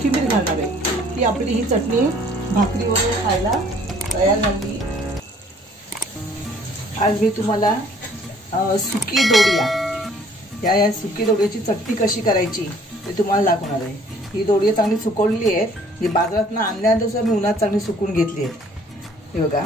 कोथिंबीर घालणार आहे। ती आपली ही चटणी भाकरीवर खायला तयार झाली। आज मी तुम्हाला सुकी दोडिया या सुकी दोडियाची चटणी कशी करायची ते तुम्हाला दाखवणार आहे। ही दोडिया चांगली सुकवलेली आहेत, जी बाजारात आणल्यानंतर मी उन्हात चांगली सुकून घेतली आहेत। हे बघा,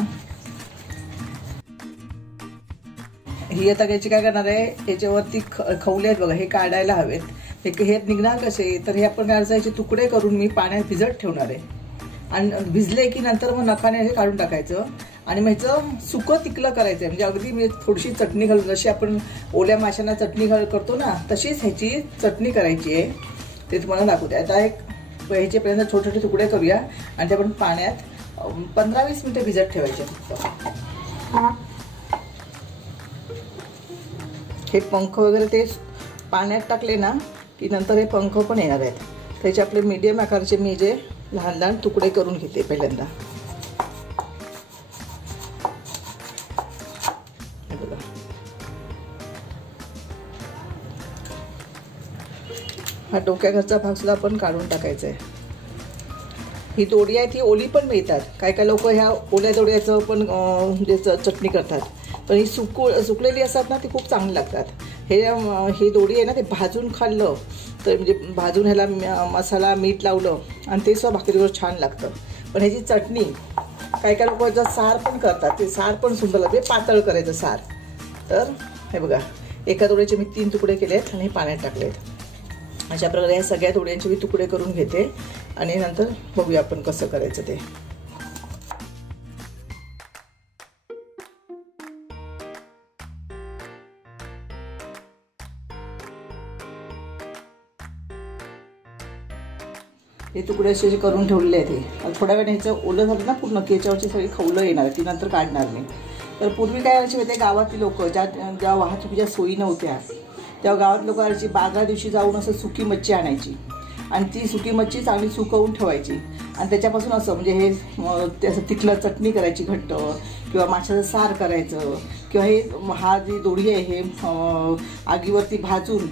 ही आता याची काय करणार आहे, याच्यावरती खवले आहेत बघा, हे काढायला हवेत। हे निघणार कसे, तर हे आपण काय याचे तुकडे करून मी पाण्यात भिजत ठेवणार आहे आणि भिजले की नंतर मग नखाने हे काढून टाकायचं आणि मग ह्याचं सुकं तिकलं करायचं। म्हणजे अगदी मी थोडीशी चटणी घालून, जशी आपण ओल्या माशांना चटणी करतो ना, तशीच ह्याची चटणी करायची आहे। ते तुम्हाला दाखवते। आता एक ह्याचे पहिल्यांदा छोटे छोटे तुकडे करूया आणि ते आपण पाण्यात 15-20 मिनिटं भिजत ठेवायचे। हे पंख वगैरे ते पाण्यात टाकले ना की नंतर हे पंख पण येणार आहेत। त्याचे आपले मीडियम आकाराचे मी जे लहान लहान तुकडे करून घेते पहिल्यांदा। हा डोक्यावरचा भाग सुद्धा आपण काढून टाकायचा आहे। ही दोडी आहे ती ओली पण मिळतात, काय काय लोक ह्या ओल्या दोड्याचं पण चटणी करतात, पण ही सुकलेली असतात ना ती खूप चांगली लागतात। ही दोडी आहे ना, ते भाजून खाल्लं तर म्हणजे भाजून ह्याला मसाला मीठ लावलं आणि ते सुद्धा भाकरीवर छान लागतं। पण ह्याची चटणी काय काय लोक सार पण करतात, ते सार पण सुंदर लागते, पातळ करायचं सार। तर हे बघा, एका दोड्याचे मी 3 तुकडे केलेत आणि हे पाण्यात टाकलेत। अशा प्रकारे ह्या सगळ्या दोड्यांचे मी तुकडे करून घेते आणि नंतर बघूया आपण कसं करायचं ते। हे तुकडे असे करून ठेवलेले आहेत। हे थोड्या वेळ ह्याचं ओलं झालं ना पूर्ण, केच्यावरची सगळी खवलं येणार, ती नंतर काढणार नाही। तर पूर्वी काय करायचे माहिती, गावातली लोक ज्या वाहतुकीच्या सोयी नव्हत्या तेव्हा गावात लोक करायची, बागा दिवशी जाऊन असं सुकी मच्छी आणायची आणि ती सुकी मच्छी चांगली सुकवून ठेवायची आणि त्याच्यापासून असं म्हणजे हे ते असं तिखलं चटणी करायची घट्ट, किंवा माशाचं सार करायचं, किंवा हे हा जी दोडी आहे हे आगीवरती भाजून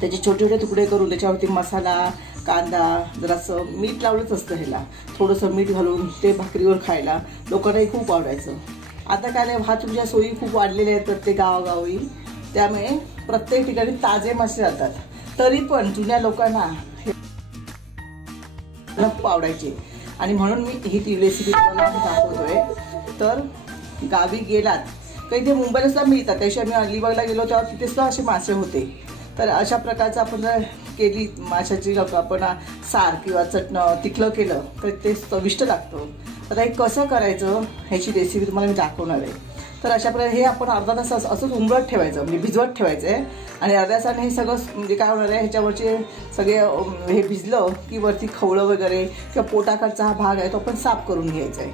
त्याचे छोटे छोटे तुकडे करून त्याच्यावरती मसाला, कांदा, जरासं मीठ लावलंच असतं, ह्याला थोडंसं मीठ घालून ते भाकरीवर खायला लोकांनाही खूप आवडायचं। आता काय नाही, भातुकीच्या सोयी खूप वाढलेल्या आहेत प्रत्येक गावोगावी, त्यामुळे प्रत्येक ठिकाणी ताजे मासे जातात। तरी पण जुन्या लोकांना हे खूप आवडायचे आणि म्हणून मी ही रेसिपी तुम्हाला दाखवतोय। तर गावी गेलात काही ते मुंबईला सुद्धा मिळतात, त्याशिवाय मी अलिबागला गेलो तेव्हा तिथे सुद्धा असे मासे होते। तर अशा प्रकारचं आपण जर केली माशाची आपण सार किंवा तिखलं केलं तर ते चविष्ट लागतं। आता हे कसं करायचं ह्याची रेसिपी तुम्हाला मी दाखवणार आहे। तर अशा प्रकारे हे आपण अर्धा तास असंच उंबळत ठेवायचं, म्हणजे भिजवत ठेवायचं आहे आणि अर्ध्या तासाने हे सगळं म्हणजे काय होणार आहे, ह्याच्यावरचे सगळे हे भिजलं की वरती खवळं वगैरे किंवा पोटाकडचा हा भाग आहे तो आपण साफ करून घ्यायचा आहे।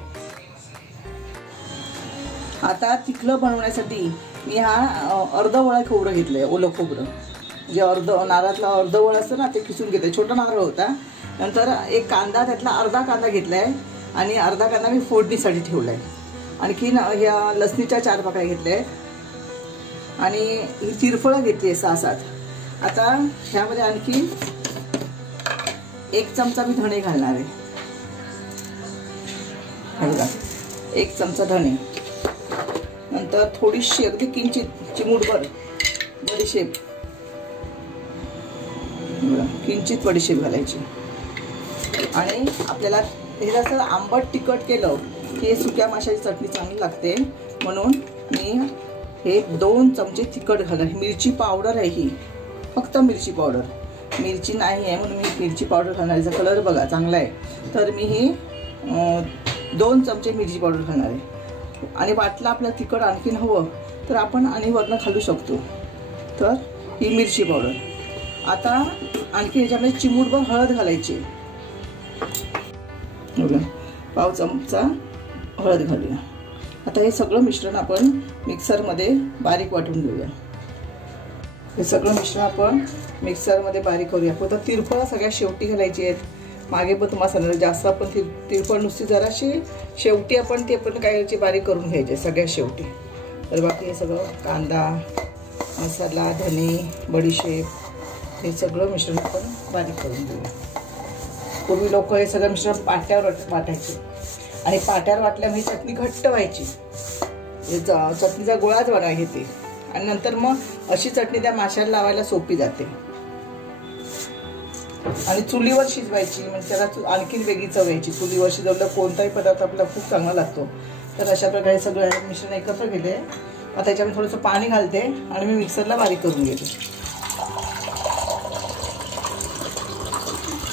आता तिखलं बनवण्यासाठी मी हा अर्धवळा खोबरं घेतलं आहे, ओलं खोबरं, जे नारळातलं अर्धवळ असतं ना ते किसून घेतलं, छोटा नारळ होता। नंतर एक कांदा, त्यातला अर्धा कांदा घेतला आहे आणि अर्धा कांदा मी फोडणीसाठी ठेवला आहे। आणखीन ह्या लसणीच्या 4 पाकळ्या घेतल्या आहेत आणि ही तिरफळं घेतली आहे 6-7। आता ह्यामध्ये आणखी 1 चमचा मी धणे घालणार आहे, बघा 1 चमचा धणे, नंतर थोडीशी अगदी किंचित चिमूटभर बडीशेप, किंचित बडीशेप घालायची। आणि आपल्याला हे जसं आंबट तिखट केलं की सुक्या माशाची चटणी चांगली लागते, म्हणून मी हे 2 चमचे तिखट घालणार। मिरची पावडर आहे ही, फक्त मिरची पावडर, मिरची नाही आहे म्हणून मी मिरची पावडर घालणार। याचा कलर बघा चांगला आहे, तर मी ही 2 चमचे मिरची पावडर घालणार आहे। आणि वाटलं आपल्याला तिखट आणखीन हवं तर आपण आणि वरनं घालू शकतो। तर ही मिरची पावडर। आता आणखी ह्याच्यामध्ये चिमूटभर हळद घालायची, पाव चमचा हळद घालूया। आता हे सगळं मिश्रण आपण मिक्सरमध्ये बारीक वाटून घेऊया। हे सगळं मिश्रण आपण मिक्सरमध्ये बारीक करूया। फक्त तिरफळ सगळ्या शेवटी घालायची आहेत, मागे पण तुम्हाला सांगितलं जास्त आपण तिरफळ नुसती जराशी शेवटी आपण ती काय करायची, बारीक करून घ्यायची सगळ्या शेवटी। तर बाकी हे सगळं कांदा, मसाला, धने, बडीशेप हे सगळं मिश्रण आपण बारीक करून घेऊया। पूर्वी लोक हे सगळं मिश्रण पाट्यावर वाटायचे आणि पाट्यावर वाटल्यामुळे चटणी घट्ट व्हायची. चटणीचा गोळाच बनवायला घेते आणि नंतर मग अशी चटणी त्या माशाला लावायला सोपी जाते. आणि चुलीवर शिजवायची म्हणजे त्याला आणखीन वेगळी चव यायची. चुलीवर शिजवलं कोणताही पदार्थ आपल्याला खूप चांगला लागतो. तर अशा प्रकारे सगळं मिश्रण एकत्र केले. आता याच्यामध्ये थोडंसं पाणी घालते आणि मी मिक्सरला बारीक करून घेते.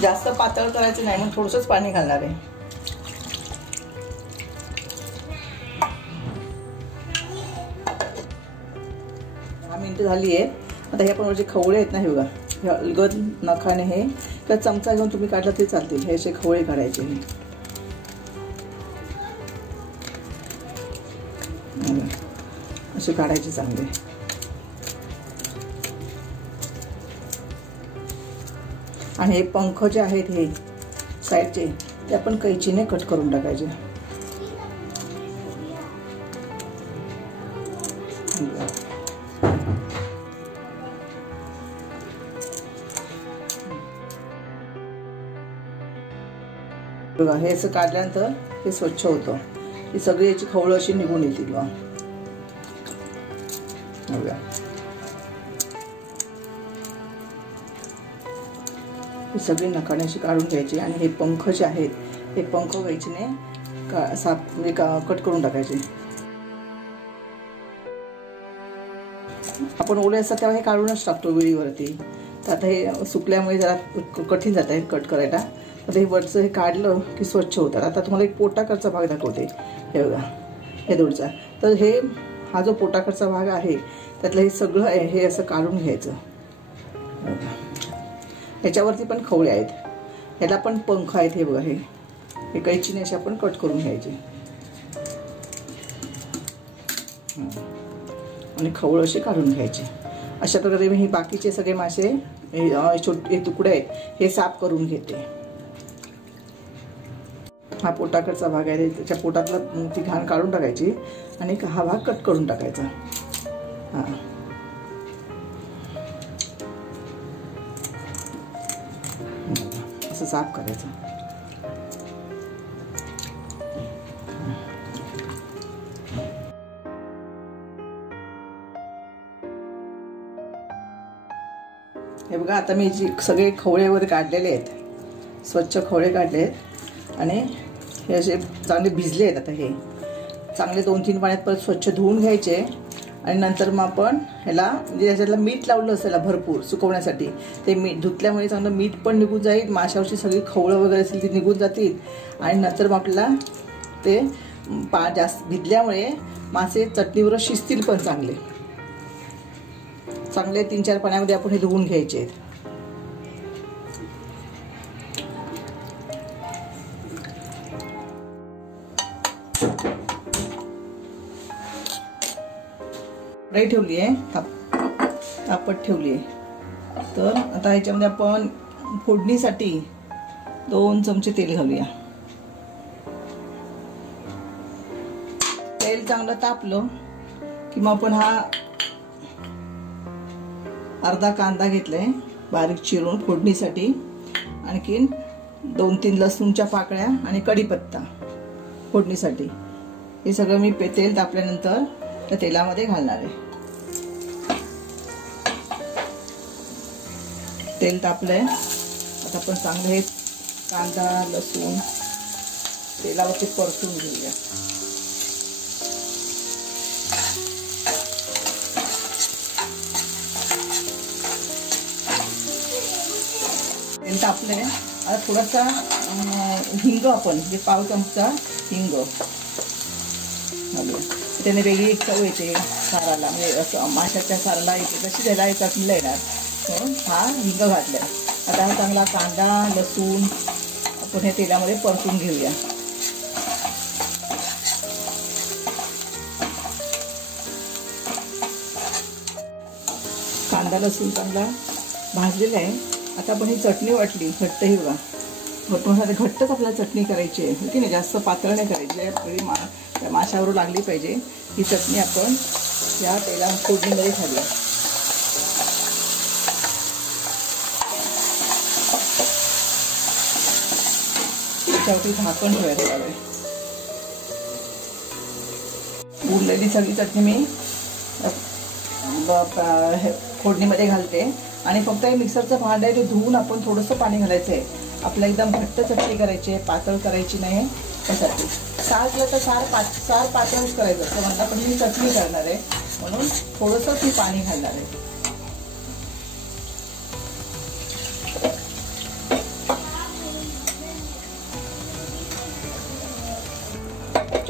जास्त पातळ करायचं नाही म्हणून थोडंसंच पाणी घालणार आहे. 10 मिनिटं झाली आहे. आता हे आपण जे खवळे आहेत ना, हे बघा, हे अलगद नखाने हे किंवा चमचा घेऊन तुम्ही काढला तरी चालतील. हे असे खवळे काढायचे. असे काढायचे चांगले. आणि हे पंख जे आहेत हे साईडचे ते आपण कैचीने कट करून टाकायचे. बघा, हे असं काढल्यानंतर हे स्वच्छ होतं. ही सगळी याची खवळं अशी निघून येतील. बघा, ही सगळी नखाने अशी काढून घ्यायची आणि हे पंख जे आहेत हे पंख कैचीने कट करून टाकायचे. आपण ओले असतात तेव्हा हे काढूनच टाकतो वेळीवरती. तर आता हे सुकल्यामुळे जरा कठीण जात आहे कट करायला. आता हे वरचं हे काढलं की स्वच्छ होतात. आता तुम्हाला एक पोटाकडचा भाग दाखवते. हे बघा, हे दूरचा. तर हे हा जो पोटाकडचा भाग आहे त्यातलं हे सगळं हे असं काढून घ्यायचं. ह्याच्यावरती पण खवळे आहेत, ह्याला पण पंख आहेत. हे बघा, हे कैचीने असे आपण कट करून घ्यायचे आणि खवळ असे काढून घ्यायचे. अशा प्रकारे मी हे बाकीचे सगळे मासे छोटे तुकडे आहेत हे साफ करून घेते. हा पोटाकडचा भाग आहे, त्याच्या पोटातला ती घाण काढून टाकायची आणि हा भाग कट करून टाकायचा. हा, असं साफ करायचं. हे बघा, आता मी जी सगळे खवळे वगैरे काढलेले आहेत, स्वच्छ खवळे काढले आहेत आणि हे असे चांगले भिजले आहेत. आता हे चांगले 2-3 पाण्यात परत स्वच्छ धुवून घ्यायचे आणि नंतर मग आपण ह्याला म्हणजे याच्यातलं मीठ लावलं असेल भरपूर सुकवण्यासाठी. ते मीठ धुतल्यामुळे चांगलं मीठ पण निघून जाईल, माशावरची सगळी खवळं वगैरे असेल ती निघून जातील आणि नंतर मग आपल्याला ते जास्त भिजल्यामुळे मासे चटणीवर शिजतील पण चांगले. 3-4 पाण्यामध्ये आपण हे धुवून घ्यायचे आहेत. कढई ठेवली आहे, तापत ठेवली आहे. तर आता ह्याच्यामध्ये आपण फोडणीसाठी 2 चमचे तेल घालूया. तेल चांगलं तापलं की मग आपण हा अर्धा कांदा घेतलाय बारीक चिरून फोडणीसाठी, आणखीन 2-3 लसूणच्या पाकळ्या आणि कढीपत्ता फोडणीसाठी. हे सगळं मी तेल तापल्यानंतर त्या तेलामध्ये घालणार आहे. तेल तापलंय, आता आपण चांगलं हे कांदा लसूण तेलावरती परतून घेऊया. तेल तापलंय, आता थोडासा हिंग आपण जे 1/2 चमचा हिंग घालूया. त्याने वेगळी एक चव येते साराला, म्हणजे असं माशाच्या साराला येते तशी त्याला चटणीला येणार म्हणून हा हिंग घातलाय. आता हा चांगला कांदा लसूण आपण हे तेलामध्ये परतून घेऊया. कांदा लसूण चांगला भाजलेला आहे. आता आपण ही चटणी वाटली घट्ट, ही बघा घट्टच आपल्याला चटणी करायची आहे की नाही, जास्त पातळ नाही करायची आहे. त्या माशावर लागली पाहिजे ही चटणी. आपण या तेला फोडणीमध्ये घालूया. याच्यावरती झाकण ठेवायचं आहे. उरलेली सगळी चटणी मी फोडणीमध्ये घालते आणि फक्त हे मिक्सरचं भांडं आहे ते धुवून आपण थोडंसं पाणी घालायचं आहे. आपल्याला एकदम घट्ट चटणी करायची आहे, पातळ करायची नाही. त्यासाठी सार केलं तर सार पातळच करायचं असतं म्हणता, पण मी चटणी करणार आहे म्हणून थोडंसं मी पाणी घालणार आहे.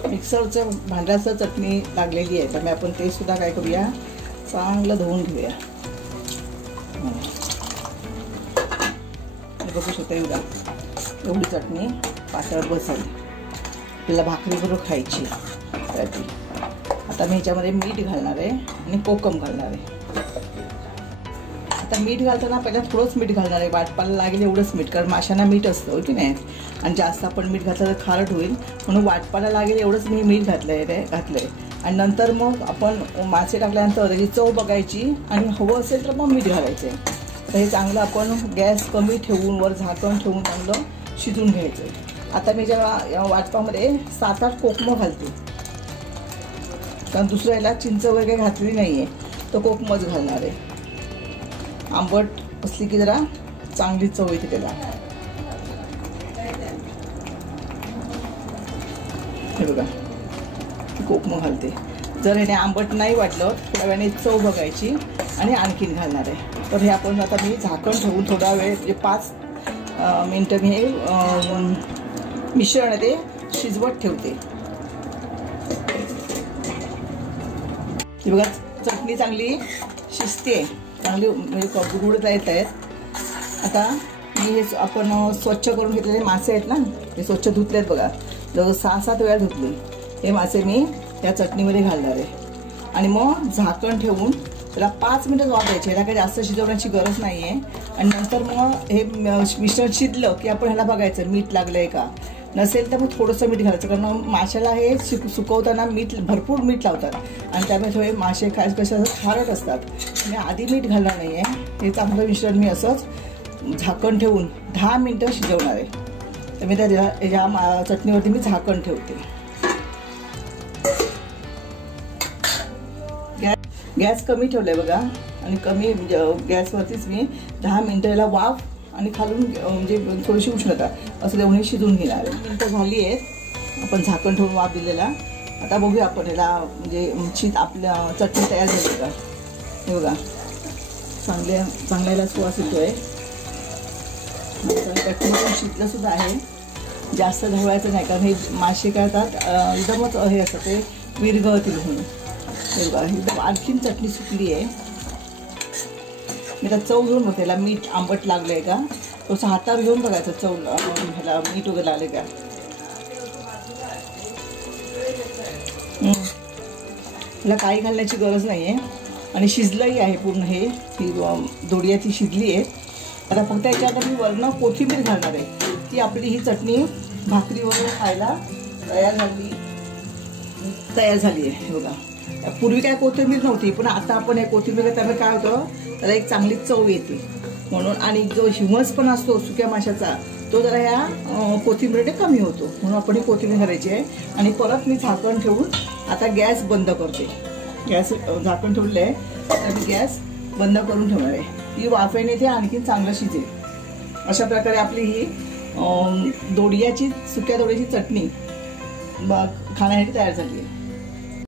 मिक्सरचं भांड्याचं चटणी लागलेली आहे, तर आपण ते सुद्धा काय करूया, चांगलं धुवून घेऊया. बघू शकता एवढी चटणी पातळ बसेल, आपल्याला भाकरी बरोबर खायची. आता मी ह्याच्यामध्ये मीठ घालणार आहे आणि कोकम घालणार आहे. आता मीठ घालताना पहिला थोडंच मीठ घालणार आहे, वाटपाला लागेल एवढंच मीठ, कारण माशांना मीठ असतं की नाही, आणि जास्त आपण मीठ घातलं तर खारट होईल म्हणून वाटपाला लागेल एवढंच मी मीठ घातलंय. आणि नंतर मग आपण मासे टाकल्यानंतर त्याची चव बघायची आणि हवं असेल तर मग मीठ घालायचं आहे. तर हे चांगलं आपण गॅस कमी ठेवून वर झाकण ठेवून चांगलं शिजून घ्यायचं आहे. आता मी ज्या वाटपामध्ये 7-8 कोकमं घालते, कारण दुसऱ्या ह्याला चिंच वगैरे घातली नाही आहे, तर कोकमच घालणार आहे. आंबट असली की जरा चांगली चव येते त्याला. हे बघा कोकमं घालते. जर ह्याने आंबट नाही वाटलं थोड्या वेळाने चव बघायची आणि आणखीन घालणार आहे. तर हे आपण आता मी झाकण ठेवून थोडा वेळ म्हणजे 5 मिनटं मी हे मिश्रण आहे ते शिजवत ठेवते. बघा चटणी चांगली शिजते, चांगली म्हणजे गुडगुडत येत आहेत. आता मी हे आपण स्वच्छ करून घेतलेले मासे आहेत ना, हे स्वच्छ धुतले आहेत बघा, जवळ 6-7 वेळा धुतले. हे मासे मी या चटणीमध्ये घालणार आहे आणि मग झाकण ठेवून त्याला 5 मिनिटं वाफवायचे. ह्याला काही जास्त शिजवण्याची गरज नाही आहे. आणि नंतर मग हे मिश्रण शिजलं की आपण ह्याला बघायचं मीठ लागलं आहे का, नसेल तर मग थोडंसं मीठ घालायचं, कारण माशाला हे सुकवताना भरपूर मीठ लावतात आणि त्यामुळे थोडे मासे कसे खारट असतात. मी आधी मीठ घालणार नाही आहे. हे चांगलं मिश्रण मी असंच झाकण ठेवून 10 मिनिटं शिजवणार आहे. तर मी त्या चटणीवरती मी झाकण ठेवते. गॅस कमी ठेवलाय बघा आणि कमी गॅसवरतीच मी 10 मिनिटं याला वाफ आणि खालून म्हणजे थोडीशी उष्णता असं देऊन शिजून घेणार आहे. मिनिटं झाली आहेत, आपण झाकण ठेवून वाफ दिलेला. आता बघूया आपण याला म्हणजे आपल्या चटणी तयार झाली का. हे बघा चांगला याला सुवास येतोय. चटणी पण शिजलं सुद्धा आहे, जास्त ढवळायचं नाही, कारण हे मासे काय होतात एकदमच हे असतं ते विरघळतील म्हणून. हे बघा एकदम आणखीन चटणी सुकली आहे. मी आता चव घेऊन बघते, त्याला मीठ आंबट लागलं आहे का, थोडंसं हातावर घेऊन बघायचं चव ह्याला मीठ वगैरे आलं का. ह्याला काही घालण्याची गरज नाही आहे आणि शिजलंही आहे पूर्ण. ही दोडिया ती शिजली आहे. आता फक्त याच्यामध्ये मी वरनं कोथिंबीर घालणार आहे. ती आपली ही चटणी भाकरीवर खायला तयार झाली आहे. बघा पूर्वी काय कोथिंबीर नव्हती, पण आता आपण या कोथिंबीर त्यामुळे काय होतं त्याला एक चांगली चव येते म्हणून. आणि जो ह्युमस पण असतो सुक्या माशाचा तो जरा ह्या कोथिंबीरने कमी होतो म्हणून आपण ही कोथिंबीर घालायची आहे. आणि परत मी झाकण ठेवून आता गॅस बंद करते. गॅस झाकण ठेवलं आहे तर मी गॅस बंद करून ठेवणार आहे. ही वाफेने ते आणखी चांगलं शिजेल. अशा प्रकारे आपली ही सुक्या दोड्याची चटणी खाण्यासाठी तयार झाली आहे.